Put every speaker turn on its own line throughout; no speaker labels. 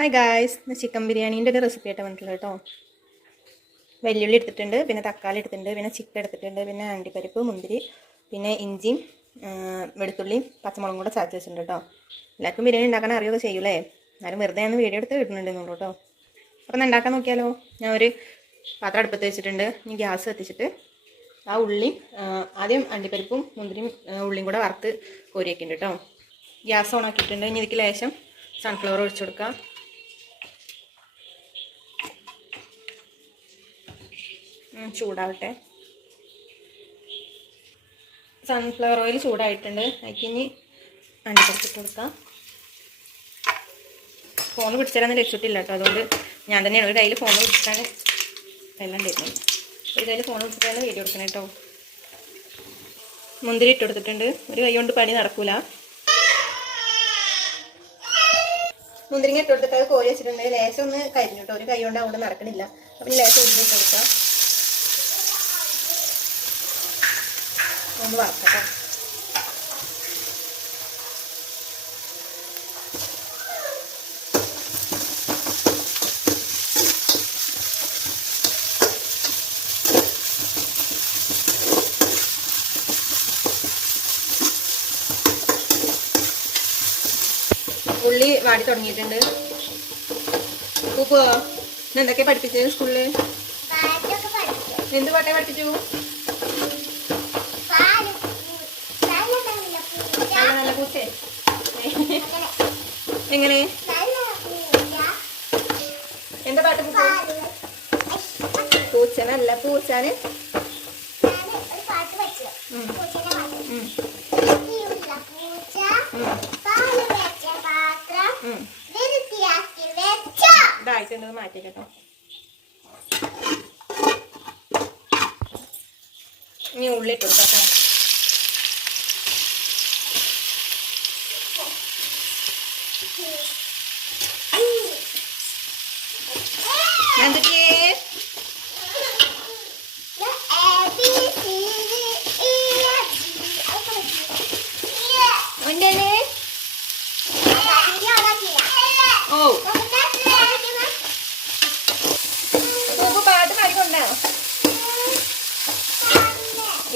Hi guys ഇന്ന് chicken ബിരിയാണീന്റെ ഒരു റെസിപ്പി ആയിട്ട് വന്നിട്ടുള്ളത് കേട്ടോ. വെല്ലുള്ളി എടുത്തിട്ടുണ്ട് പിന്നെ തക്കാളി എടുത്തിട്ടുണ്ട് പിന്നെ ചിക്കൻ എടുത്തിട്ടുണ്ട് പിന്നെ അണ്ടിപ്പരിപ്പ് മുന്തിരി പിന്നെ ഇഞ്ചിയും വെളുത്തുള്ളി വെളുത്തുള്ളിയും പച്ചമുളകും കൂടെ ചതച്ച് വെച്ചിട്ടുണ്ട് കേട്ടോ. എല്ലാവർക്കും ബിരിയാണി ഉണ്ടാക്കാൻ അറിയുമൊക്കെ ചെയ്യൂലേ? എന്നാലും വെറുതെ ഒന്ന് വീഡിയോ എടുത്ത് ഇടുന്നുണ്ടെന്നുള്ളൂ കേട്ടോ. അപ്പം ഉണ്ടാക്കാൻ നോക്കിയാലോ? ഞാൻ ഒരു പാത്രം അടുപ്പത്ത് വെച്ചിട്ടുണ്ട്. ഇനി ഗ്യാസ് കത്തിച്ചിട്ട് ആ ഉള്ളിയും ആദ്യം അണ്ടിപ്പരിപ്പും മുന്തിരിയും ഉള്ളിയും കൂടെ വറുത്ത് കോരിയൊക്കെ ഉണ്ട് കേട്ടോ. ഗ്യാസ് ഓണാക്കിയിട്ടുണ്ട് ഇനി ഇതിക്ക് ലേശം സൺഫ്ലവർ ഒഴിച്ചു കൊടുക്കാം. ചൂടാവട്ടെ. സൺഫ്ലവർ ഓയിൽ ചൂടായിട്ടുണ്ട്. അതിക്ക് ഇനി അണ്ടിപ്പറിച്ചിട്ട് കൊടുക്കാം. ഫോൺ പിടിച്ചാലൊന്നും രക്ഷിട്ടില്ല കേട്ടോ. അതുകൊണ്ട് ഞാൻ തന്നെയാണ് ഒരു കയ്യിൽ ഫോൺ പിടിച്ചിട്ടാണ് എല്ലാം തരുന്നത്. ഒരു കയ്യിൽ ഫോൺ പിടിച്ചിട്ടാണ് വീഡിയോ എടുക്കണം കേട്ടോ. മുന്തിരി ഇട്ട് കൊടുത്തിട്ടുണ്ട്. ഒരു കൈ കൊണ്ട് പണി നടക്കൂല. മുന്തിരിങ്ങ ഇട്ട് കൊടുത്തിട്ട് അത് കോരി വെച്ചിട്ടുണ്ടെങ്കിൽ ലേശം ഒന്ന് കരിഞ്ഞു കേട്ടോ. ഒരു കൈ കൊണ്ട് അവിടെ നടക്കണില്ല. അപ്പം ലേശം ഉരുളി ഇട്ട് കൊടുക്കാം. ഒന്ന് വറക്കട്ടോ. ഉള്ളി വാടി തുടങ്ങിയിട്ടുണ്ട്. ഉപ്പോ ഇന്ന് എന്തൊക്കെ പഠിപ്പിച്ചത് സ്കൂളിൽ? എന്ത് പാട്ടേ പഠിപ്പിച്ചു? എങ്ങനെ? എന്താ പാട്ട് പൂച്ച പൂച്ചനല്ല പൂച്ചാന്. ഇതായിട്ടുണ്ട് ഇനി ഉള്ളി ഇട്ട് കൊടുക്കാം കേട്ടോ.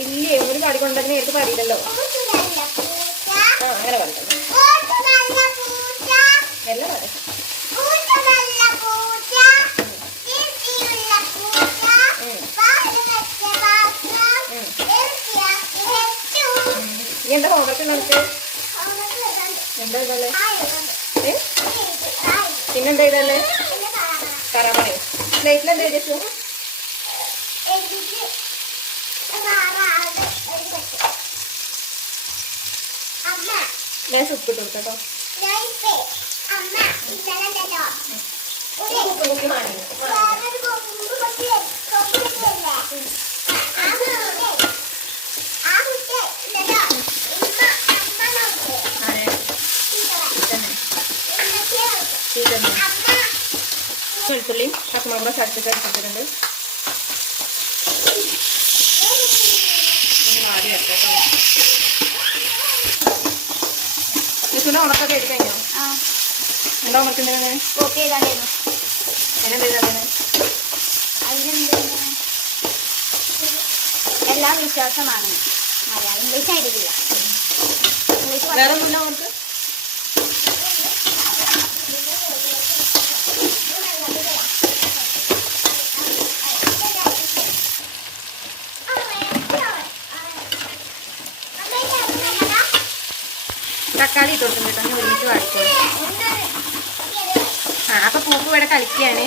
ഇല്ലേ ഒരു പാടിക്കൊണ്ടെങ്കിൽ നേരത്തെ പാടിയില്ലല്ലോ. ആ അങ്ങനെ പറഞ്ഞു എല്ലാം പാടി നീ എന്താ ഹോംവർക്ക് നമുക്ക് എന്താ ഇതല്ലേ? പിന്നെന്താ ഇതല്ലേ? കറവണി സ്ലേറ്റിൽ എന്താ എഴുതിച്ചു ഞാൻ ഉപ്പിട്ട് കൊടുക്കട്ടോ വെളുത്തുള്ളിയും പച്ചമുളകും കൂടെ ചതച്ചിട്ട് ഇനി മാറി മിസ്സുവിന്റെ ഉണക്കൊക്കെ എടുത്ത് കഴിഞ്ഞോ?
കോപ്പി ചെയ്താണ്ടായിരുന്നു
ചെയ്തത്
അതിനെന്താണ് എല്ലാം വിശ്വാസമാണ്. മലയാളം ഇംഗ്ലീഷ് ആയിരിക്കില്ല. ഇംഗ്ലീഷ്
വേറെ ഒന്നുമില്ല തക്കാളി ഇട്ട് കൊടുക്കും കേട്ടോ. ഒരുമിച്ച് വാടിക്കോളൂ. പൂപ്പ് ഇവിടെ കളിക്കുകയാണ്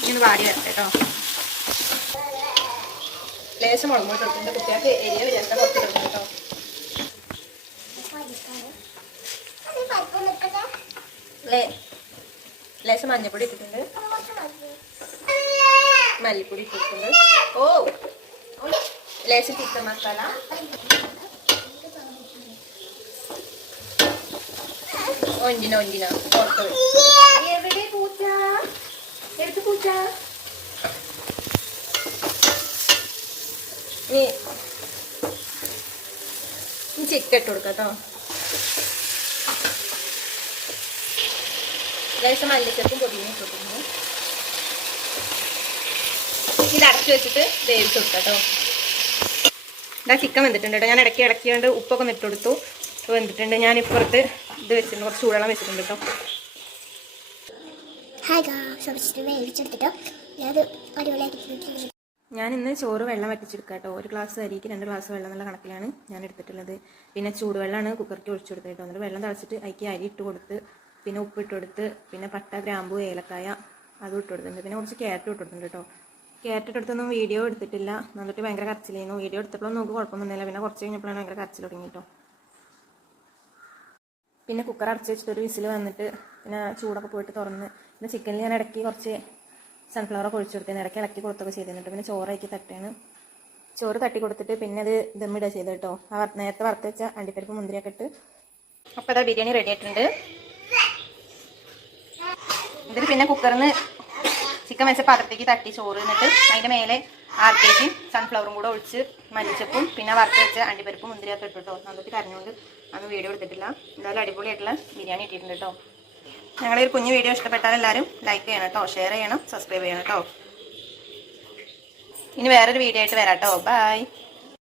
ഇങ്ങനെ വാടി വരട്ടെ കേട്ടോ ലേശം മുളക് പൊടി ഇട്ടിട്ടുണ്ട് കുട്ടികൾക്ക് എരിയ വിചാരിച്ച പുറത്തിട്ടുണ്ട് കേട്ടോ ലേശം മഞ്ഞപ്പൊടി ഇട്ടിട്ടുണ്ട്. മല്ലിപ്പൊടി ഇട്ടിട്ടുണ്ട്. ഓ ലേശം ചിക്കൻ മസാല. ഒഞ്ചിനോ ഒഞ്ചിനോ. പുറത്ത് എവിടെ പൂച്ച? എടുത്ത് പൂച്ച. നീ ചിക്ക ഇട്ട് കൊടുക്കാം കേട്ടോ. ലേശം മല്ലിച്ചപ്പും പൊതിഞ്ഞ് ഇട്ട് ഇത് അടച്ചു വെച്ചിട്ട് വേവിച്ച് കൊടുക്കാം കേട്ടോ. ഇതാ ചിക്കൻ വെന്തിട്ടുണ്ട് കേട്ടോ. ഞാൻ ഇടയ്ക്ക് ഇടയ്ക്ക് കൊണ്ട് ഉപ്പൊക്കെ നിട്ട് കൊടുത്തു. വെന്തിട്ടുണ്ട്. ഞാൻ ഇപ്പുറത്ത് ഇത് വെച്ചിട്ടുണ്ട്. കുറച്ച് ചൂടുവെള്ളം വെച്ചിട്ടുണ്ട് കേട്ടോ.
വേവിച്ചെടുത്തിട്ടോ. ഞാനത് അടിപൊളിയാക്കി
ഞാൻ ഇന്ന് ചോറ് വെള്ളം വറ്റിച്ചെടുക്കുക കേട്ടോ. ഒരു ഗ്ലാസ് അരിക്ക് രണ്ട് ഗ്ലാസ് വെള്ളം എന്നുള്ള കണക്കിലാണ് ഞാൻ എടുത്തിട്ടുള്ളത്. പിന്നെ ചൂടുവെള്ളമാണ് കുക്കറിക്ക് ഒഴിച്ചു കൊടുത്തത് കേട്ടോ. എന്നിട്ട് വെള്ളം തിളച്ചിട്ട് അതിക്ക് അരി ഇട്ട് കൊടുത്ത് പിന്നെ ഉപ്പ് ഇട്ട് കൊടുത്ത് പിന്നെ പട്ട ഗ്രാമ്പു ഏലക്കായ അതും ഇട്ട് കൊടുത്തിട്ടുണ്ട്. പിന്നെ കുറച്ച് ക്യാരറ്റ് ഇട്ട് കൊടുത്തിട്ടുണ്ട് കേട്ടോ. ക്യാരറ്റ് ഇട്ടെടുത്തൊന്നും വീഡിയോ എടുത്തിട്ടില്ല. എന്നിട്ട് ഭയങ്കര കരച്ചിലായിരുന്നു. വീഡിയോ എടുത്തപ്പോഴൊന്നും നമുക്ക് കുഴപ്പമൊന്നുമില്ല പിന്നെ കുറച്ച് കഴിഞ്ഞപ്പോഴാണ് ഭയങ്കര കരച്ചിൽ തുടങ്ങി കേട്ടോ. പിന്നെ കുക്കർ അടച്ച് വെച്ചിട്ട് ഒരു വിസിൽ വന്നിട്ട് പിന്നെ ചൂടൊക്കെ പോയിട്ട് തുറന്ന് പിന്നെ ചിക്കനിൽ ഞാൻ ഇടയ്ക്ക് കുറച്ച് സൺഫ്ലവർ ഒക്കെ ഒഴിച്ചു കൊടുത്തിന് ഇടയ്ക്ക് ഇളക്കി കൊടുത്തൊക്കെ ചെയ്തിട്ടുണ്ട് പിന്നെ ചോറാക്കി തട്ടാണ്. ചോറ് തട്ടി കൊടുത്തിട്ട് പിന്നെ അത് ദമ്മിടുക ചെയ്ത് കേട്ടോ. ആ നേരത്തെ വറുത്ത് വെച്ച അണ്ടിപ്പരിപ്പ് മുന്തിരിയൊക്കെ ഇട്ട്. അപ്പോൾ അതാ ബിരിയാണി റെഡി ആയിട്ടുണ്ട്. ഇതിൽ പിന്നെ കുക്കറിന് ചിക്കൻ വെച്ച പാത്രത്തേക്ക് തട്ടി ചോറ് എന്നിട്ട് അതിന്റെ മേലെ ആർ കെ ജി സൺഫ്ലവറും കൂടെ ഒഴിച്ച് മല്ലിച്ചപ്പും പിന്നെ വറുത്ത് വെച്ച അണ്ടിപ്പരിപ്പും മുന്തിരിയൊക്കെ ഇട്ടു കേട്ടോ കരഞ്ഞുകൊണ്ട് അന്ന് വീഡിയോ എടുത്തിട്ടില്ല. എന്തായാലും അടിപൊളിയായിട്ടുള്ള ബിരിയാണി ഇട്ടിട്ടുണ്ട് കേട്ടോ. ഞങ്ങളുടെ ഒരു കുഞ്ഞു വീഡിയോ ഇഷ്ടപ്പെട്ടാൽ എല്ലാവരും ലൈക്ക് ചെയ്യണം കേട്ടോ ഷെയർ ചെയ്യണം സബ്സ്ക്രൈബ് ചെയ്യണം കേട്ടോ. ഇനി വേറൊരു വീഡിയോ ആയിട്ട് വരാം കേട്ടോ. ബൈ